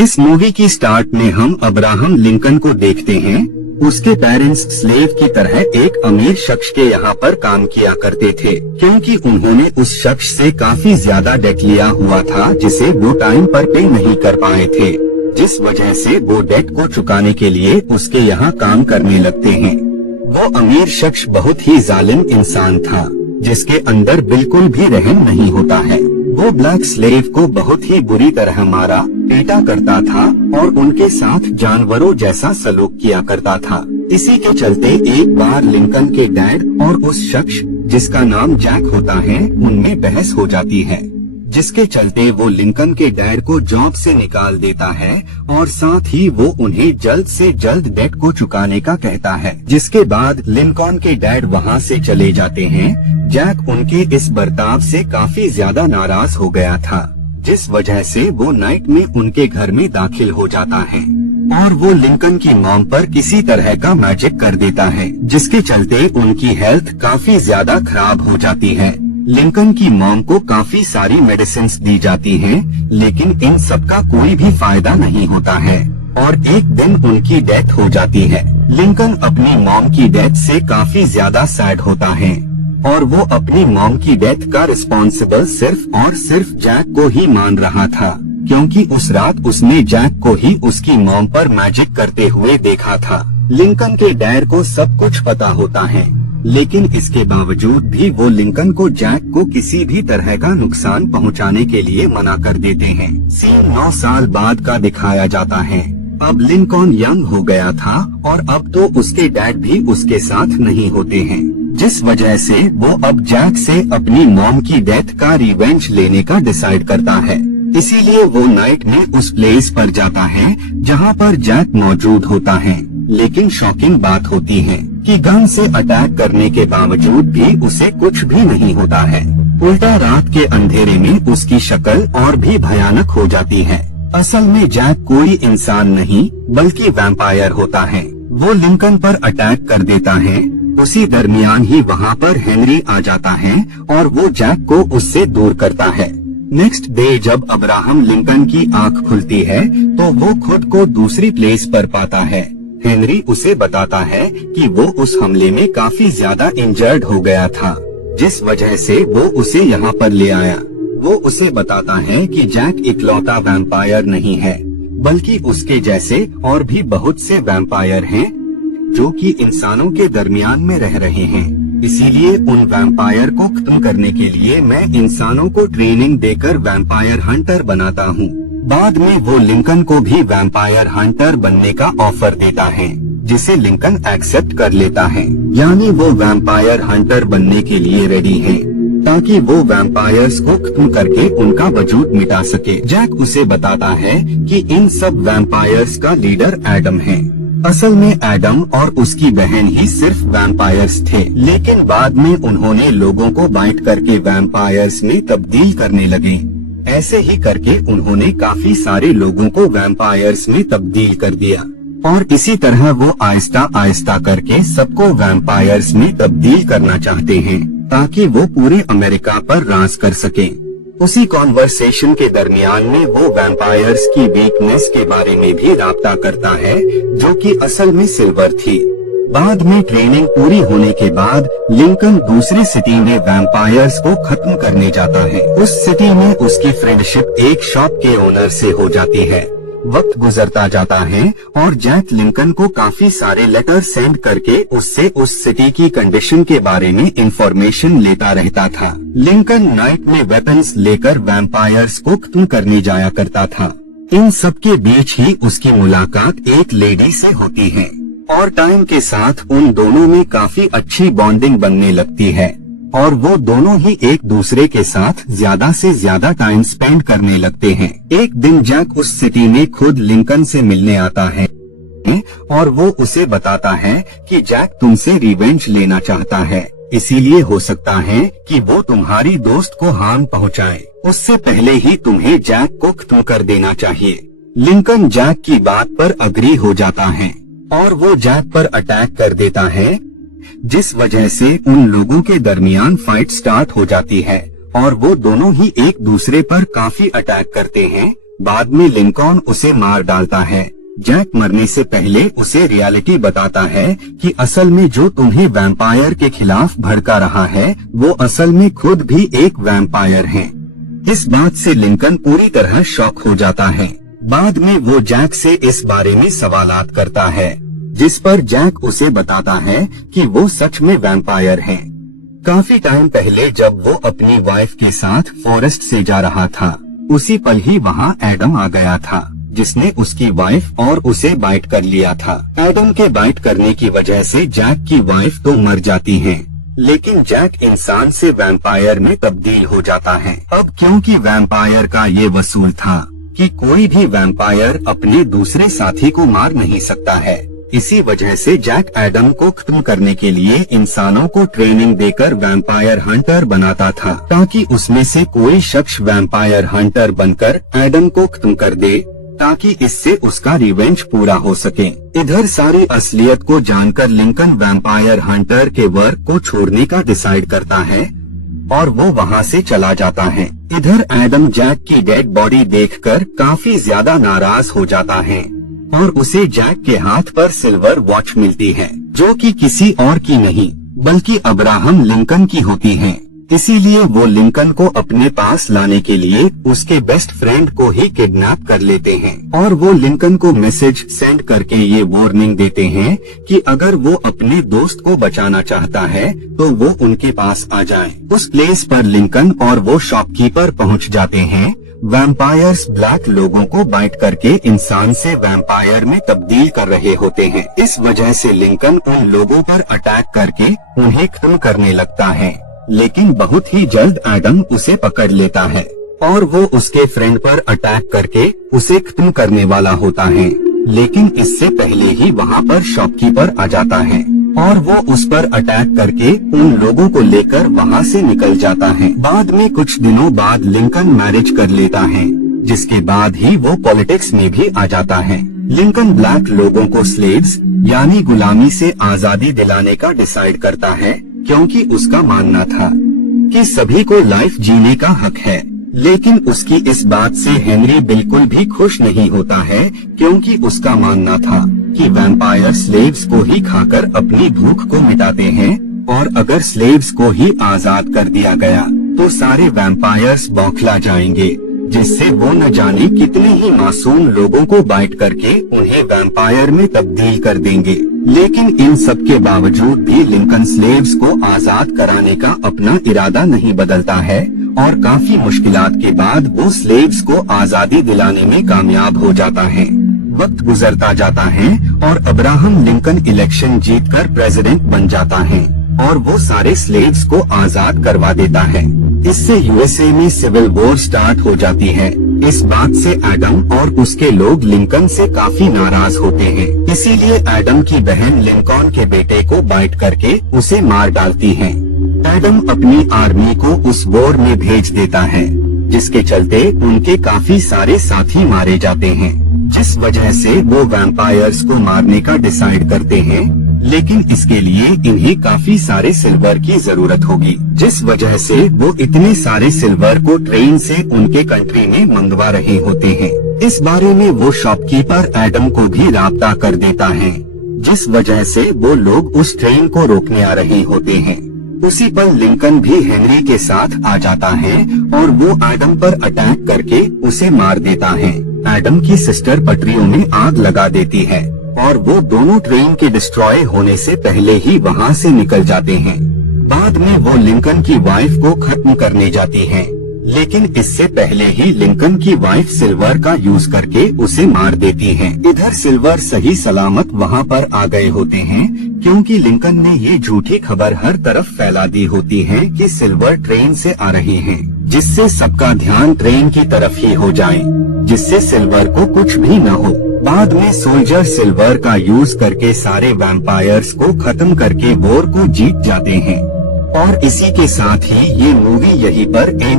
इस मूवी की स्टार्ट में हम अब्राहम लिंकन को देखते हैं। उसके पेरेंट्स स्लेव की तरह एक अमीर शख्स के यहाँ पर काम किया करते थे, क्योंकि उन्होंने उस शख्स से काफी ज्यादा डेट लिया हुआ था जिसे वो टाइम पर पे नहीं कर पाए थे, जिस वजह से वो डेट को चुकाने के लिए उसके यहाँ काम करने लगते हैं। वो अमीर शख्स बहुत ही जालिम इंसान था, जिसके अंदर बिल्कुल भी रहम नहीं होता है। वो ब्लैक स्लेव को बहुत ही बुरी तरह मारा पीटा करता था और उनके साथ जानवरों जैसा सलूक किया करता था। इसी के चलते एक बार लिंकन के डैड और उस शख्स जिसका नाम जैक होता है उनमें बहस हो जाती है, जिसके चलते वो लिंकन के डैड को जॉब से निकाल देता है और साथ ही वो उन्हें जल्द से जल्द डेट को चुकाने का कहता है। जिसके बाद लिंकन के डैड वहाँ से चले जाते हैं। जैक उनके इस बर्ताव से काफी ज्यादा नाराज हो गया था, जिस वजह से वो नाइट में उनके घर में दाखिल हो जाता है और वो लिंकन की मॉम पर किसी तरह का मैजिक कर देता है, जिसके चलते उनकी हेल्थ काफी ज्यादा खराब हो जाती है। लिंकन की मॉम को काफी सारी मेडिसिन्स दी जाती हैं, लेकिन इन सब का कोई भी फायदा नहीं होता है और एक दिन उनकी डेथ हो जाती है। लिंकन अपनी मॉम की डेथ से काफी ज्यादा सैड होता है और वो अपनी मॉम की डेथ का रिस्पॉन्सिबल सिर्फ और सिर्फ जैक को ही मान रहा था, क्योंकि उस रात उसने जैक को ही उसकी मॉम पर मैजिक करते हुए देखा था। लिंकन के डैड को सब कुछ पता होता है, लेकिन इसके बावजूद भी वो लिंकन को जैक को किसी भी तरह का नुकसान पहुंचाने के लिए मना कर देते हैं। सीन 9 साल बाद का दिखाया जाता है। अब लिंकन यंग हो गया था और अब तो उसके डैड भी उसके साथ नहीं होते हैं, जिस वजह से वो अब जैक से अपनी मॉम की डेथ का रिवेंज लेने का डिसाइड करता है। इसीलिए वो नाइट में उस प्लेस पर जाता है जहाँ पर जैक मौजूद होता है। लेकिन शॉकिंग बात होती है कि गन से अटैक करने के बावजूद भी उसे कुछ भी नहीं होता है। उल्टा रात के अंधेरे में उसकी शक्ल और भी भयानक हो जाती है। असल में जैक कोई इंसान नहीं बल्कि वैम्पायर होता है। वो लिंकन पर अटैक कर देता है। उसी दरमियान ही वहाँ पर हेनरी आ जाता है और वो जैक को उससे दूर करता है। नेक्स्ट डे जब अब्राहम लिंकन की आंख खुलती है तो वो खुद को दूसरी प्लेस पर पाता है। हेनरी उसे बताता है कि वो उस हमले में काफी ज्यादा इंजर्ड हो गया था, जिस वजह से वो उसे यहाँ पर ले आया। वो उसे बताता है कि जैक इकलौता वैम्पायर नहीं है, बल्कि उसके जैसे और भी बहुत से वैम्पायर हैं जो कि इंसानों के दरमियान में रह रहे हैं। इसीलिए उन वैम्पायर को खत्म करने के लिए मैं इंसानों को ट्रेनिंग देकर वैम्पायर हंटर बनाता हूँ। बाद में वो लिंकन को भी वैम्पायर हंटर बनने का ऑफर देता है, जिसे लिंकन एक्सेप्ट कर लेता है। यानी वो वैम्पायर हंटर बनने के लिए रेडी है, ताकि वो वैम्पायर्स को खत्म करके उनका वजूद मिटा सके। जैक उसे बताता है कि इन सब वैम्पायर्स का लीडर एडम है। असल में एडम और उसकी बहन ही सिर्फ वैम्पायर्स थे, लेकिन बाद में उन्होंने लोगों को बाइट करके वैम्पायर्स में तब्दील करने लगे। ऐसे ही करके उन्होंने काफी सारे लोगों को वैम्पायर्स में तब्दील कर दिया और इसी तरह वो आहिस्ता आहिस्ता करके सबको वैम्पायर्स में तब्दील करना चाहते हैं, ताकि वो पूरे अमेरिका पर राज कर सके। उसी कॉन्वर्सेशन के दरमियान में वो वैम्पायर्स की वीकनेस के बारे में भी राब्ता करता है, जो कि असल में सिल्वर थी। बाद में ट्रेनिंग पूरी होने के बाद लिंकन दूसरी सिटी में वैम्पायर्स को खत्म करने जाता है। उस सिटी में उसकी फ्रेंडशिप एक शॉप के ओनर से हो जाती है। वक्त गुजरता जाता है और जैक लिंकन को काफी सारे लेटर सेंड करके उससे उस सिटी की कंडीशन के बारे में इंफॉर्मेशन लेता रहता था। लिंकन नाइट में वेपन्स लेकर वैम्पायर्स को खत्म करने जाया करता था। इन सब के बीच ही उसकी मुलाकात एक लेडी से होती है और टाइम के साथ उन दोनों में काफी अच्छी बॉन्डिंग बनने लगती है और वो दोनों ही एक दूसरे के साथ ज्यादा से ज्यादा टाइम स्पेंड करने लगते हैं। एक दिन जैक उस सिटी में खुद लिंकन से मिलने आता है और वो उसे बताता है कि जैक तुमसे रिवेंज लेना चाहता है, इसीलिए हो सकता है कि वो तुम्हारी दोस्त को हार्म पहुंचाए। उससे पहले ही तुम्हें जैक को खत्म कर देना चाहिए। लिंकन जैक की बात पर अग्री हो जाता है और वो जैक पर अटैक कर देता है, जिस वजह से उन लोगों के दरमियान फाइट स्टार्ट हो जाती है और वो दोनों ही एक दूसरे पर काफी अटैक करते हैं। बाद में लिंकन उसे मार डालता है। जैक मरने से पहले उसे रियलिटी बताता है कि असल में जो तुम्हें वैम्पायर के खिलाफ भड़का रहा है वो असल में खुद भी एक वैम्पायर है। इस बात से लिंकन पूरी तरह शॉक हो जाता है। बाद में वो जैक से इस बारे में सवालात करता है, जिस पर जैक उसे बताता है कि वो सच में वैम्पायर है। काफी टाइम पहले जब वो अपनी वाइफ के साथ फॉरेस्ट से जा रहा था, उसी पल ही वहाँ एडम आ गया था, जिसने उसकी वाइफ और उसे बाइट कर लिया था। एडम के बाइट करने की वजह से जैक की वाइफ तो मर जाती है, लेकिन जैक इंसान से वैम्पायर में तब्दील हो जाता है। अब क्योंकि वैम्पायर का ये वसूल था कि कोई भी वैम्पायर अपने दूसरे साथी को मार नहीं सकता है, इसी वजह से जैक एडम को खत्म करने के लिए इंसानों को ट्रेनिंग देकर वैम्पायर हंटर बनाता था, ताकि उसमें से कोई शख्स वैम्पायर हंटर बनकर एडम को खत्म कर दे, ताकि इससे उसका रिवेंज पूरा हो सके। इधर सारी असलियत को जानकर लिंकन वैम्पायर हंटर के वर्क को छोड़ने का डिसाइड करता है और वो वहाँ से चला जाता है। इधर एडम जैक की डेड बॉडी देखकर काफी ज्यादा नाराज हो जाता है और उसे जैक के हाथ पर सिल्वर वॉच मिलती है, जो कि किसी और की नहीं बल्कि अब्राहम लिंकन की होती है। इसीलिए वो लिंकन को अपने पास लाने के लिए उसके बेस्ट फ्रेंड को ही किडनैप कर लेते हैं और वो लिंकन को मैसेज सेंड करके ये वार्निंग देते हैं कि अगर वो अपने दोस्त को बचाना चाहता है तो वो उनके पास आ जाए। उस प्लेस पर लिंकन और वो शॉपकीपर पहुंच जाते हैं। वैम्पायर्स ब्लैक लोगों को बाइट करके इंसान से वैम्पायर में तब्दील कर रहे होते हैं। इस वजह से लिंकन उन लोगों पर अटैक करके उन्हें खत्म करने लगता है, लेकिन बहुत ही जल्द एडम उसे पकड़ लेता है और वो उसके फ्रेंड पर अटैक करके उसे खत्म करने वाला होता है, लेकिन इससे पहले ही वहाँ पर शॉपकीपर आ जाता है और वो उस पर अटैक करके उन लोगों को लेकर वहाँ से निकल जाता है। बाद में कुछ दिनों बाद लिंकन मैरिज कर लेता है, जिसके बाद ही वो पॉलिटिक्स में भी आ जाता है। लिंकन ब्लैक लोगों को स्लेव्स यानी गुलामी से आजादी दिलाने का डिसाइड करता है, क्योंकि उसका मानना था कि सभी को लाइफ जीने का हक है। लेकिन उसकी इस बात से हेनरी बिल्कुल भी खुश नहीं होता है, क्योंकि उसका मानना था कि वैम्पायर स्लेव्स को ही खाकर अपनी भूख को मिटाते हैं और अगर स्लेव्स को ही आजाद कर दिया गया तो सारे वैम्पायर्स बौखला जाएंगे, जिससे वो न जाने कितने ही मासूम लोगों को बाइट करके उन्हें वैम्पायर में तब्दील कर देंगे। लेकिन इन सब के बावजूद भी लिंकन स्लेव्स को आजाद कराने का अपना इरादा नहीं बदलता है और काफी मुश्किलात के बाद वो स्लेव्स को आजादी दिलाने में कामयाब हो जाता है। वक्त गुजरता जाता है और अब्राहम लिंकन इलेक्शन जीतकर प्रेसिडेंट बन जाता है और वो सारे स्लेव्स को आजाद करवा देता है। इससे यूएसए में सिविल वॉर स्टार्ट हो जाती है। इस बात से एडम और उसके लोग लिंकन से काफी नाराज होते हैं, इसीलिए एडम की बहन लिंकन के बेटे को बाइट करके उसे मार डालती है। एडम अपनी आर्मी को उस वॉर में भेज देता है, जिसके चलते उनके काफी सारे साथी मारे जाते हैं, जिस वजह से वो वैम्पायर्स को मारने का डिसाइड करते हैं। लेकिन इसके लिए इन्हें काफी सारे सिल्वर की जरूरत होगी, जिस वजह से वो इतने सारे सिल्वर को ट्रेन से उनके कंट्री में मंगवा रहे होते हैं। इस बारे में वो शॉपकीपर एडम को भी राब्ता कर देता है, जिस वजह से वो लोग उस ट्रेन को रोकने आ रहे होते हैं। उसी पर लिंकन भी हेनरी के साथ आ जाता है और वो एडम पर अटैक करके उसे मार देता है। एडम की सिस्टर पटरियों में आग लगा देती है और वो दोनों ट्रेन के डिस्ट्रॉय होने से पहले ही वहाँ से निकल जाते हैं। बाद में वो लिंकन की वाइफ को खत्म करने जाती है, लेकिन इससे पहले ही लिंकन की वाइफ सिल्वर का यूज करके उसे मार देती है। इधर सिल्वर सही सलामत वहाँ पर आ गए होते हैं, क्योंकि लिंकन ने ये झूठी खबर हर तरफ फैला दी होती है कि सिल्वर ट्रेन से आ रहे हैं, जिससे सबका ध्यान ट्रेन की तरफ ही हो जाए, जिससे सिल्वर को कुछ भी न हो। बाद में सोल्जर सिल्वर का यूज करके सारे वैम्पायर्स को खत्म करके वॉर को जीत जाते हैं और इसी के साथ ही ये मूवी यहीं पर एंड